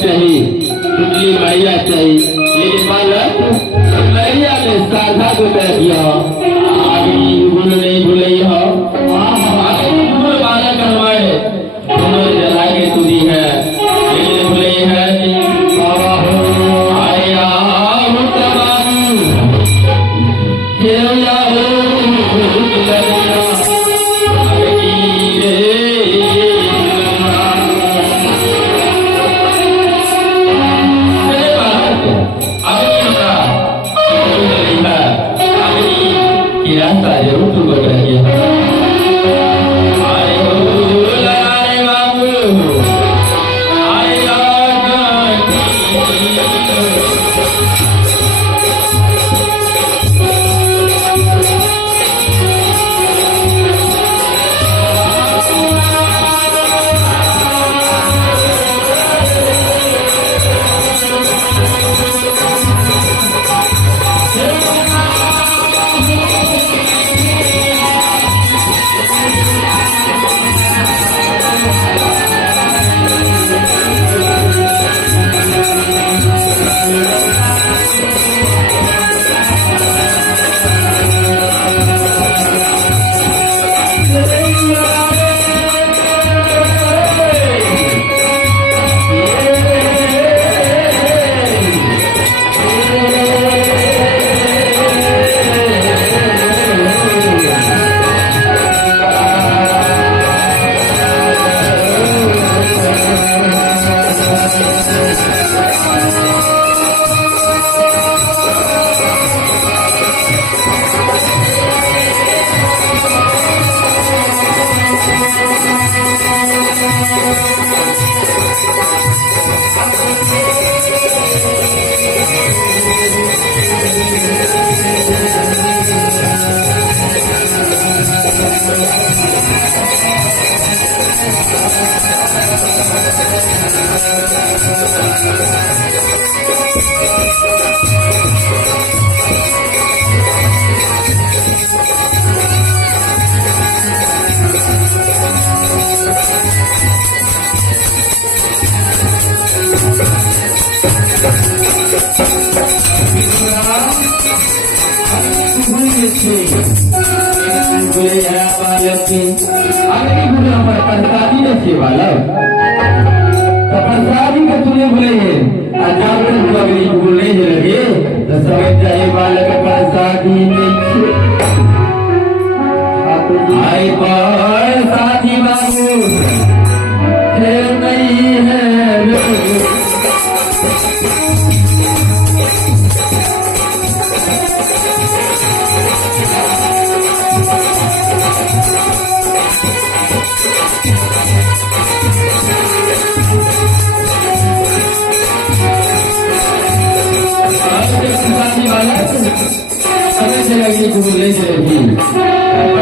चाहिए, तुझली मैया चाहिए, मेरे बालक मैया ने साधा को कह दिया आगे भूल नहीं भूलई हो बालक हमारे दोनों जला के तुझी है लेकिन भूलई है आया जरूर तुमको चाहिए प्रसादी के तुले बोले बोले लगे तो समझ जाए बालक प्रसादी आई प्रसादी बाबू नहीं है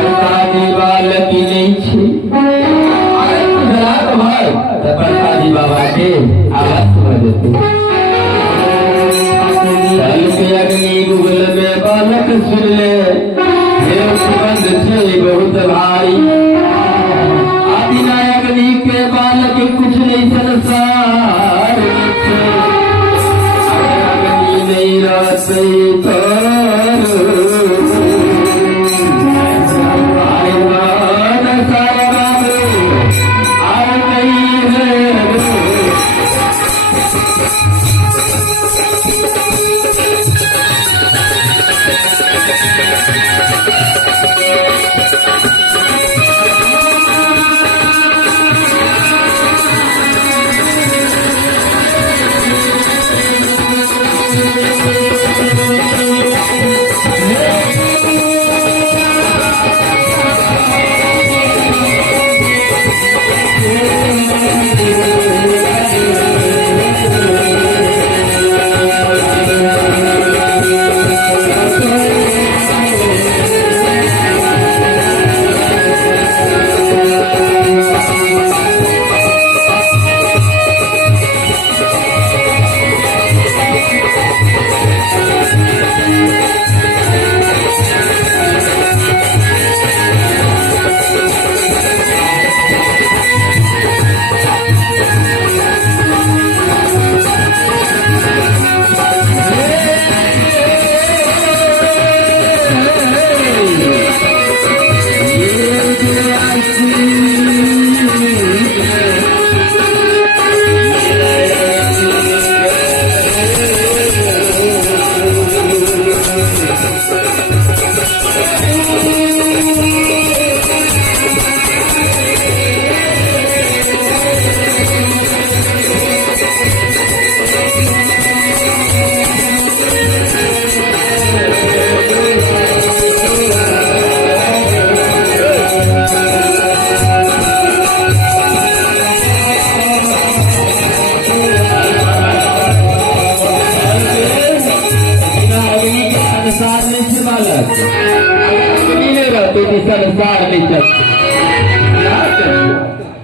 बालकी नहीं प्रसादी बाबा के आवाज अग्नि गूगल में बालक सुन ले सुगंध छे बहुत भारी आदिनाय अग्नि के बालक कुछ नहीं संसार अग्नि नहीं रहते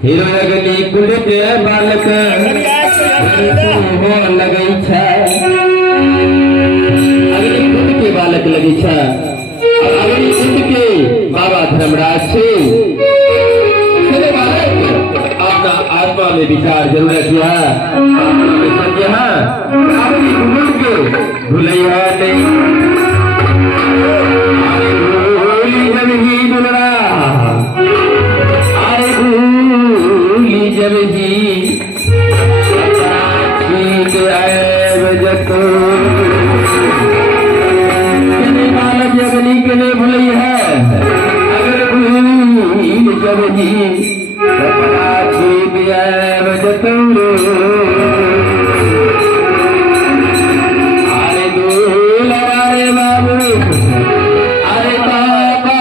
हीरो अग्नि कुंड बालक लगे अग्नि कुंड के बालक लगे अग्नि कुंड के बाबा धर्मराज से अपना आत्मा में विचार जरूर किया अग्नि कुंड के भूलैया नहीं जब ही बालक अग्नि के लिए भूली है अगर भूल जब ही अरे दूल अरे बाबू अरे बाबा